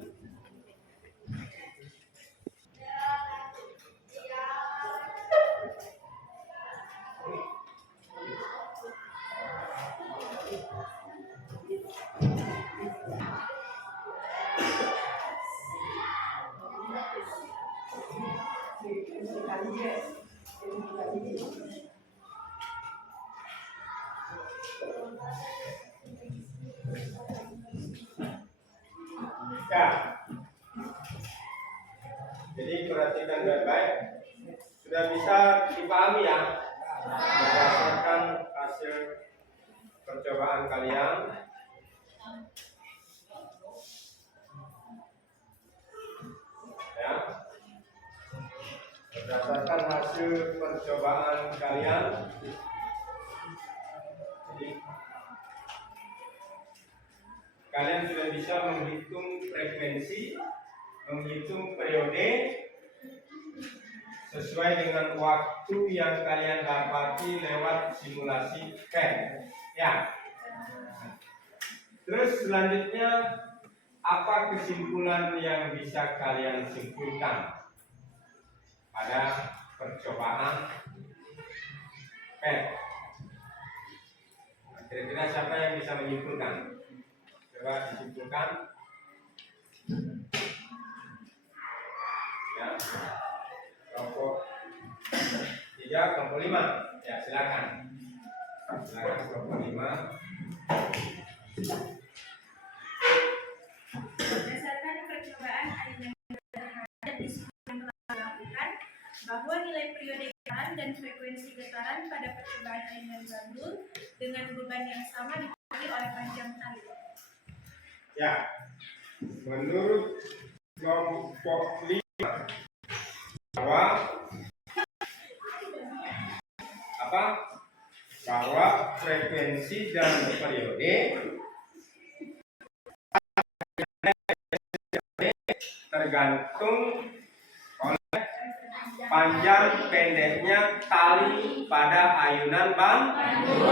ya. Jadi perhatikan baik-baik, sudah bisa dipahami ya berdasarkan hasil percobaan kalian. Ya, berdasarkan hasil percobaan kalian, jadi kalian sudah bisa menghitung frekuensi, menghitung periode sesuai dengan waktu yang kalian dapati lewat simulasi PET. Ya. Terus selanjutnya, apa kesimpulan yang bisa kalian simpulkan? pada percobaan PET. Kira-kira siapa yang bisa menyimpulkan? Coba disimpulkan. Ya. Kelompok 3, kelompok 5. Ya, silakan. Silakan kelompok 5. Berdasarkan percobaan ayunan dan diskusi yang telah dilakukan, bahwa nilai periode getaran dan frekuensi getaran pada percobaan ayunan bandul dengan beban yang sama dibagi oleh panjang tali. Ya, menurut kelompok 5 bahwa bahwa frekuensi dan periode tergantung oleh panjang pendeknya tali pada ayunan bandul,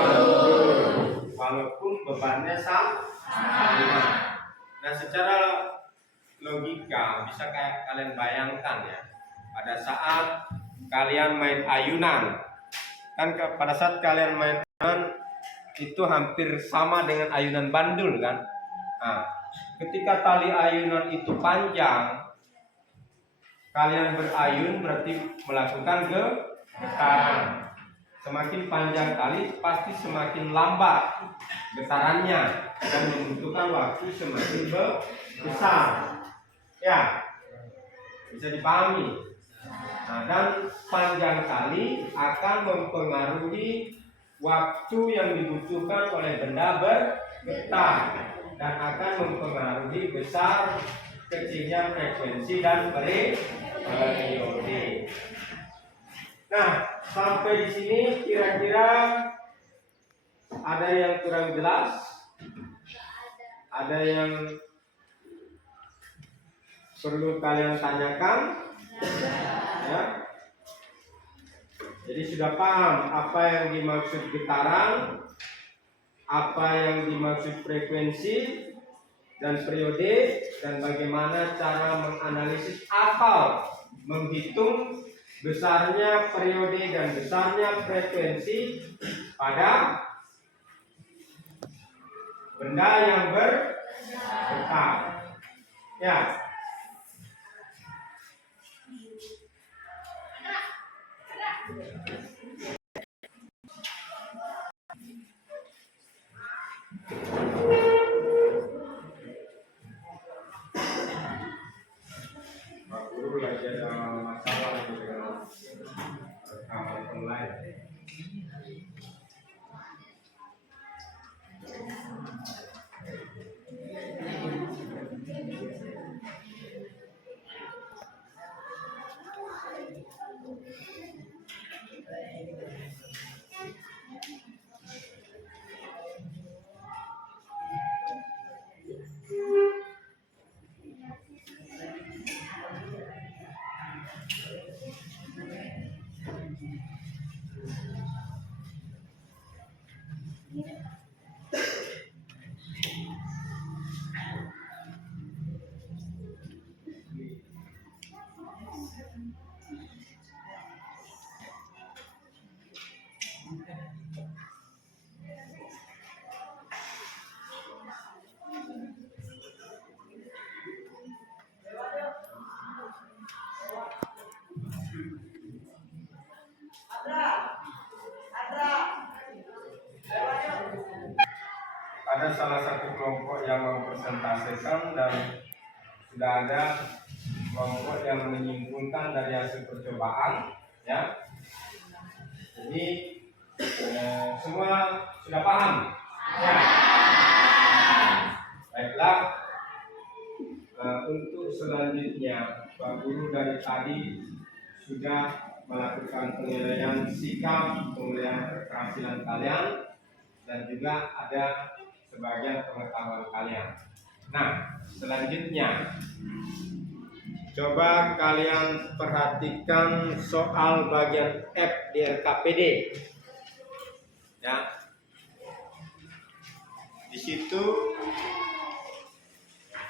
walaupun bebannya sama. Nah, secara logika bisa kayak kalian bayangkan ya, pada saat kalian main ayunan, kan pada saat kalian main ayunan itu hampir sama dengan ayunan bandul kan. Nah, ketika tali ayunan itu panjang, kalian berayun berarti melakukan getaran. Semakin panjang tali pasti semakin lambat getarannya dan membutuhkan waktu semakin besar. Ya, bisa dipahami. Nah, dan panjang tali akan mempengaruhi waktu yang dibutuhkan oleh benda bergetar dan akan mempengaruhi besar kecilnya frekuensi dan periode. Nah, sampai di sini kira-kira ada yang kurang jelas? Ada yang perlu kalian tanyakan? Ya. Jadi sudah paham apa yang dimaksud getaran, apa yang dimaksud frekuensi dan periode, dan bagaimana cara menganalisis atau menghitung besarnya periode dan besarnya frekuensi pada benda yang bergetar. Ya. Pak Guru lagi ada masalah dengan rekaman online. Ada salah satu kelompok yang mempresentasikan dan sudah ada kelompok yang menyimpulkan dari hasil percobaan, ya. Jadi semua sudah paham? Ya. Baiklah. Untuk selanjutnya, Pak Guru dari tadi sudah melakukan penilaian sikap, penilaian keterampilan kalian, dan juga ada sebagian pengetahuan kalian. Nah, selanjutnya coba kalian perhatikan soal bagian F di RKPD. Ya. Di situ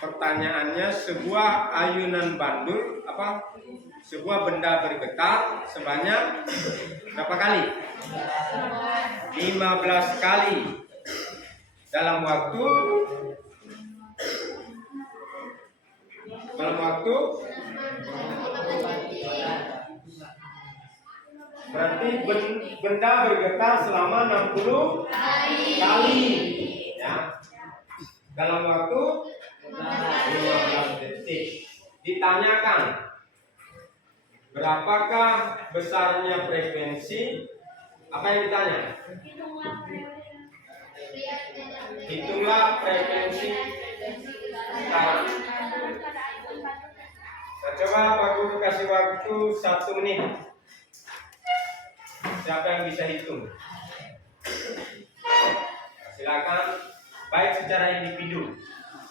pertanyaannya, sebuah ayunan bandul sebuah benda bergetar sebanyak berapa kali? 15 kali dalam waktu berarti benda bergetar selama 60 kali ya, dalam waktu 15 detik. Ditanyakan berapakah besarnya frekuensi, apa yang ditanya? Hitunglah frekuensi getaran. Nah, coba Pak Guru kasih waktu 1 menit. Siapa yang bisa hitung? Silakan, baik secara individu.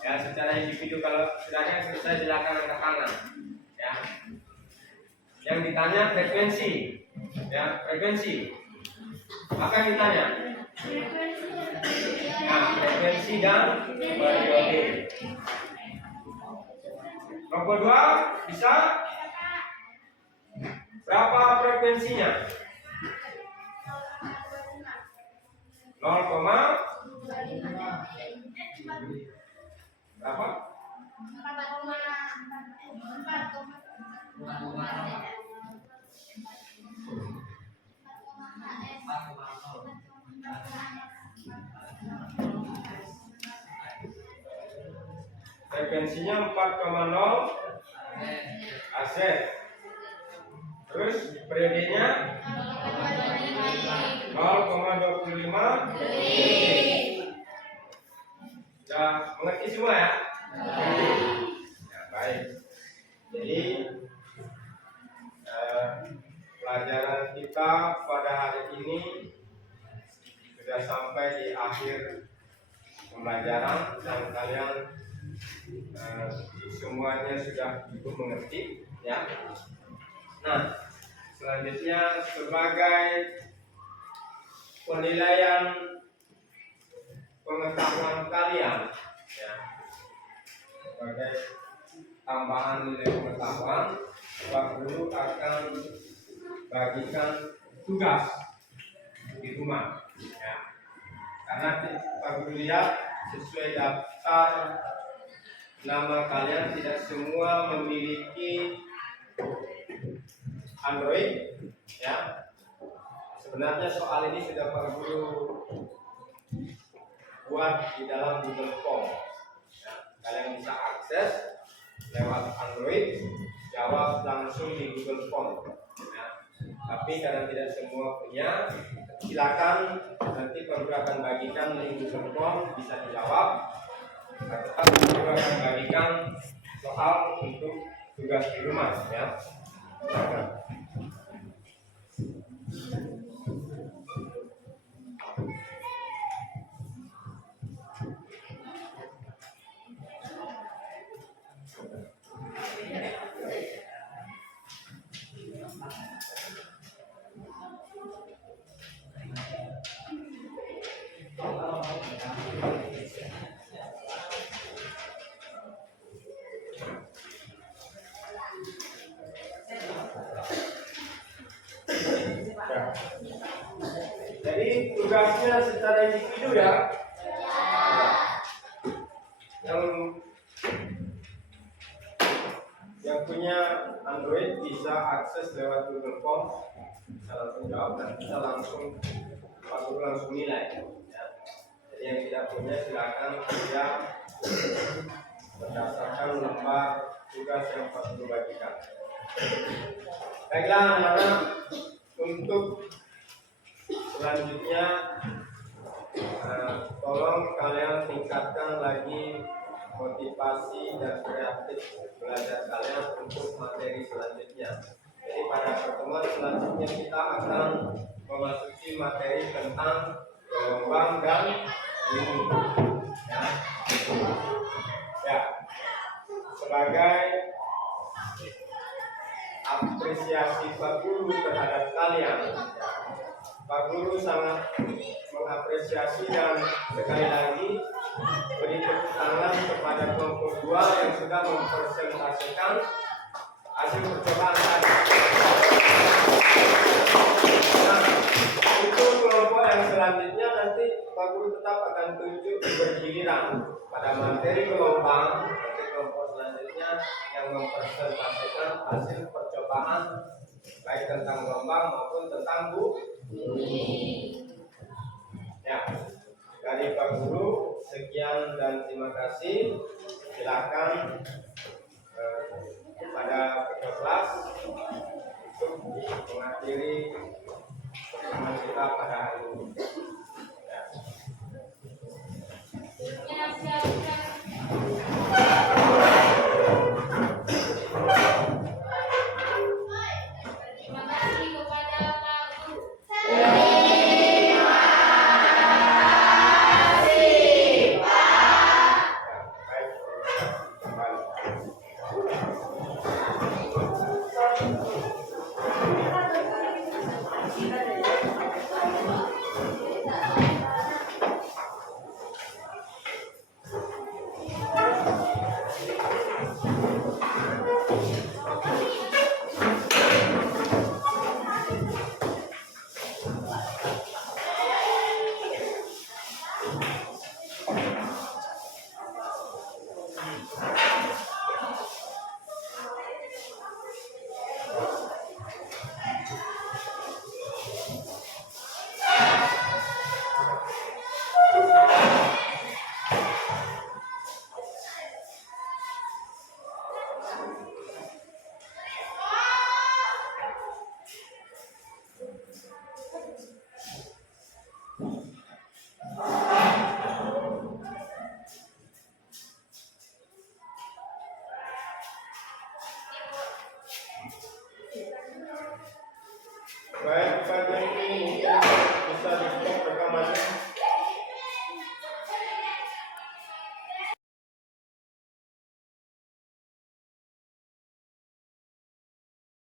Ya, secara individu, kalau sudah selesai silakan angkat tangan. Ya. Yang ditanya frekuensi. Ya, frekuensi. Apa yang ditanya? Nah, frekuensi dan periode. Kelompok 2 bisa? Berapa frekuensinya? 0, berapa? 4,0. Frekuensinya 4,0 AZ. Terus periodenya 0,25 detik. Sudah mengerti semua ya? Ya, baik. Jadi pelajaran kita pada hari ini sudah sampai di akhir pembelajaran dan kalian semuanya sudah cukup mengerti ya. Nah, selanjutnya sebagai penilaian pengetahuan kalian ya, sebagai tambahan nilai pengetahuan, Pak Guru akan bagikan tugas di rumah ya. Karena Pak Guru lihat sesuai daftar nama kalian tidak semua memiliki Android ya. Sebenarnya soal ini sudah Pak Guru buat di dalam Google Form ya. Kalian bisa akses lewat Android, jawab langsung di Google Form ya. Tapi karena tidak semua punya, silakan nanti Pak Guru akan bagikan link Google Form, bisa dijawab. Tetap juga akan bagikan soal untuk tugas di rumah ya. Jadi tugasnya secara individu ya. Yang punya Android bisa akses lewat Google Form, bisa langsung jawab dan bisa langsung Pak Guru langsung nilai. Ya. Jadi yang tidak punya silakan kerja berdasarkan lembar tugas yang Pak Guru bagikan. Baiklah anak-anak, untuk selanjutnya tolong kalian tingkatkan lagi motivasi dan kreatif belajar kalian untuk materi selanjutnya. Jadi pada pertemuan selanjutnya kita akan memasuki materi tentang gelombang dan bunyi. Ya, sebagai apresiasi Pak Guru terhadap kalian, Pak Guru sangat mengapresiasi dan sekali lagi beri tepuk tangan kepada kelompok 2 yang sudah mempresentasikan hasil percobaan tadi. Nah, untuk kelompok yang selanjutnya nanti Pak Guru tetap akan tunjuk bergiliran pada materi gelombang. Nanti kelompok selanjutnya yang mempresentasikan hasil percobaan baik tentang gelombang maupun tentang bumi. Ya, dari Pak Guru sekian dan terima kasih. Silakan kepada ketua kelas untuk mengakhiri pertemuan kita pada hari ini. Terima kasih kepada Pak Guru. Baik, kembali. Baik, pagi ini mungkin bisa di stop rekamannya.